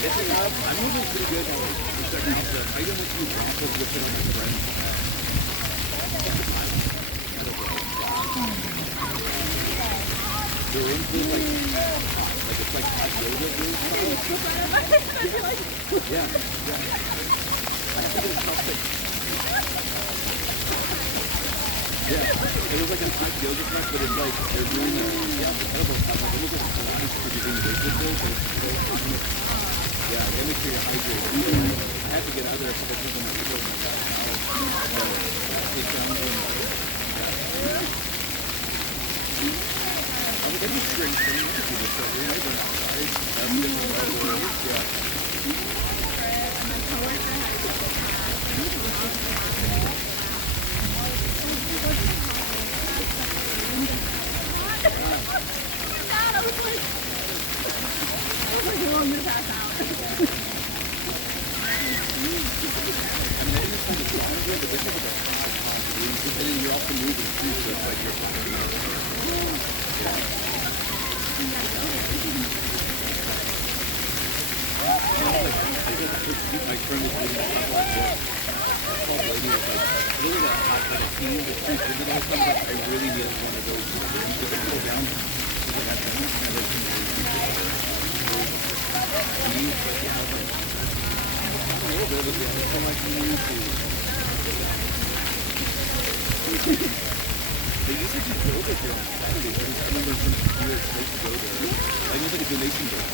I'm moving pretty good. It's like the item that you drop will whip it on your friend. They're into like it's like hot yoga really style. Yeah. I have to get a tough. Yeah, it was like a hot yoga class, but it's like they're doing edible stuff. Like it looks like Pilates because you're doing the weight control, but it's yeah, they make sure you're hydrated. I had to get out of there because I was on my foot. So it sounds I was like, it's great thing. I could do this stuff. Yeah, I've been outside. That's different level. Yeah. And then you're also moving too, so it's like you're my friend was doing that lady was like really that hot like a team that she's doing all the time, but I really needed one of those you could pull down because I got that kind of they used to just build it here on Saturday. I remember some weird place to go there. Like it was like a donation day.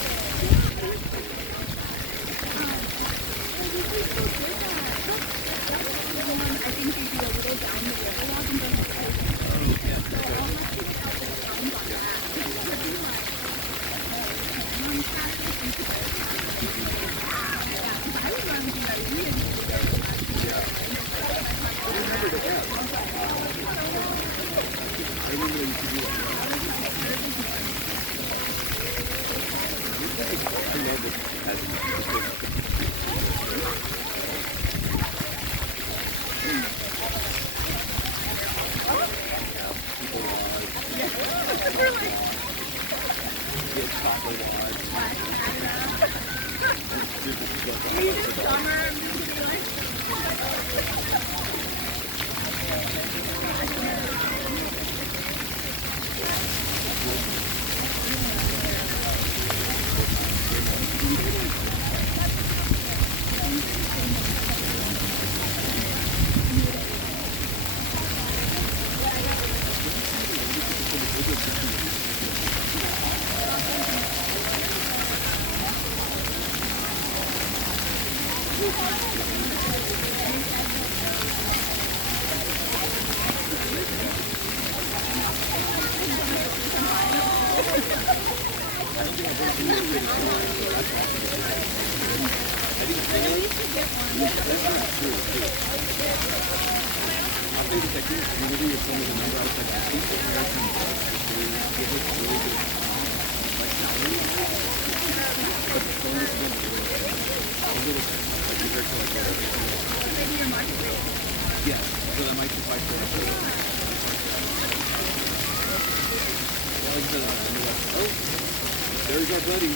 There's our buddy.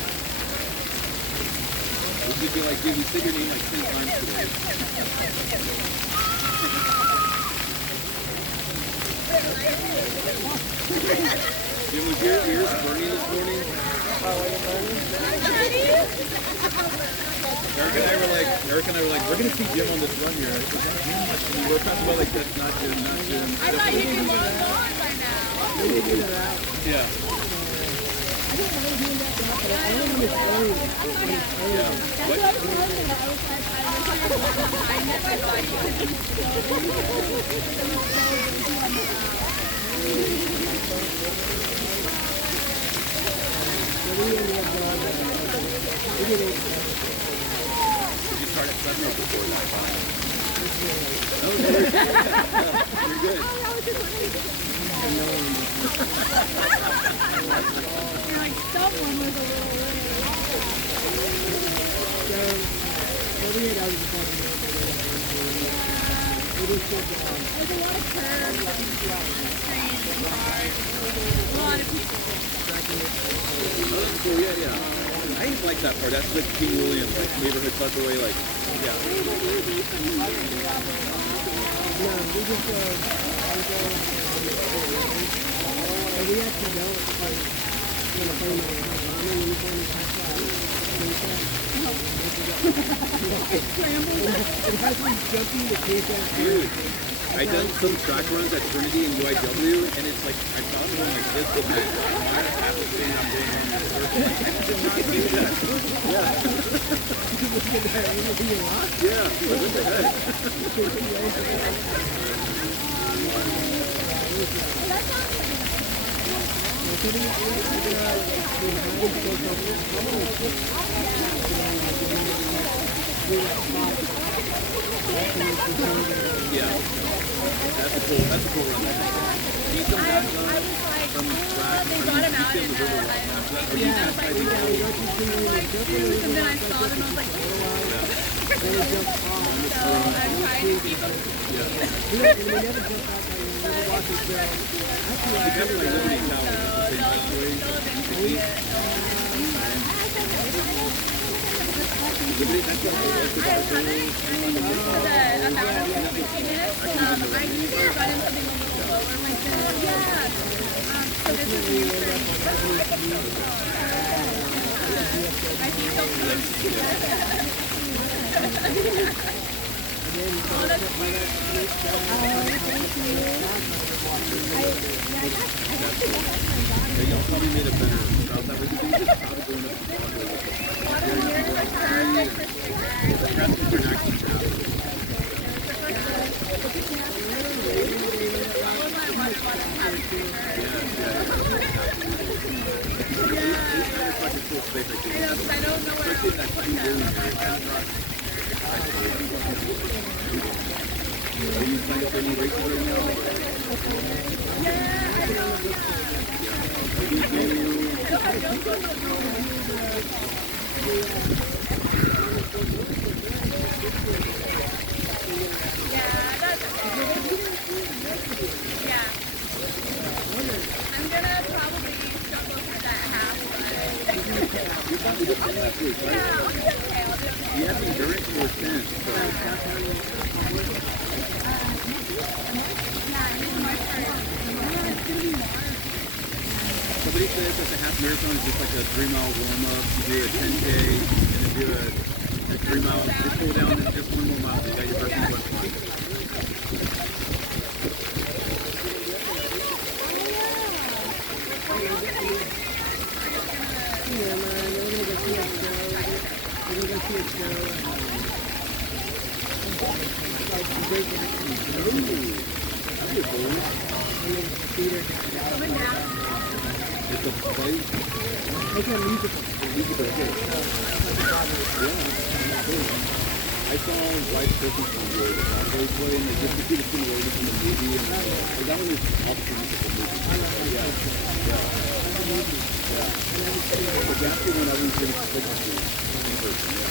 This would be like, dude, we said your name like 10 times today. Jim, was your ears burning this morning? Eric and I were like, we're gonna see Jim on this run here. And we're talking about like that's not Jim. I thought you'd be long gone by now. Yeah. You start at 7 or before that? Okay. You're good. You're like someone was a little late. There's a lot of curves and trees and cars. A lot of people. Oh, yeah. I didn't like that part. That's like King William, like neighborhood tucked away, like yeah. No, we just we go and we actually go like when a plane was coming and we go and catch it has me jumping the case after. Dude, I done some track runs at Trinity and UIW, and it's like I thought I'm going like this, but I have to say I'm going on this circle. I did not do that. Yeah. Yeah, I went ahead. Yeah. That's a cool run. He comes back from track. They got him out in and then I saw them and I was like, so I'm trying to keep them. Y'all probably made a better route that way. You just probably going up the I don't know where Are you playing for any races right now? Yeah, I know. I'm gonna probably struggle through that half, You have endurance for 10, so somebody says that the half marathon is just like a 3-mile warm-up. You do a 10K and then do a 3-mile, just pull down and just 1 more mile. You got your first one. Yeah, man, we're gonna go see a show. We're gonna go see a show. Like the great Ooh, that'd be cool. theater. It's a play. It's a musical. Musical, okay. Yeah, cool. I saw Live Circus one year, the Broadway play, and they just did a simulation from the movie, and that one is obviously a musical movie. Yeah. But that's the one I was going to take to in person, yeah.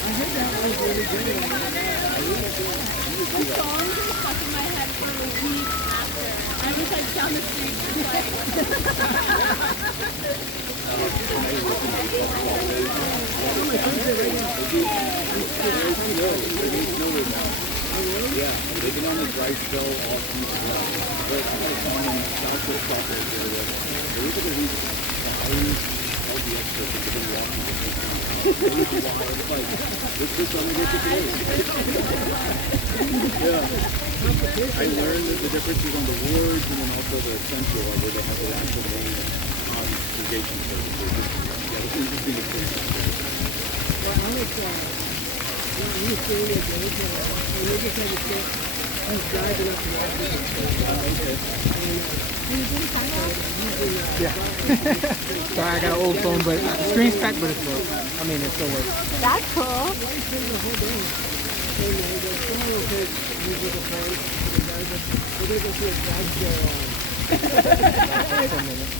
I heard that was really good. The song just stuck in my head for a week after. I was like down the street just Yeah, they've been on the dry spell all season long. But I like someone South Coast soccer area. There is a reason all the experts have been walking with me. It was wild. It's like, let's just go today. Yeah. I learned the differences on the wards and then also the central, where they have the actual main irrigation services. Yeah, it was an interesting experience. Well, I was, we were staying at the hotel, and we just had to sit. I was driving up to Yeah. Sorry, I got an old phone, but the screen's cracked, but it's working. I mean, it still works. That's cool. I spent the whole day. And I go, tomorrow we'll take musical place. We're going to go see a drag show on. For a minute.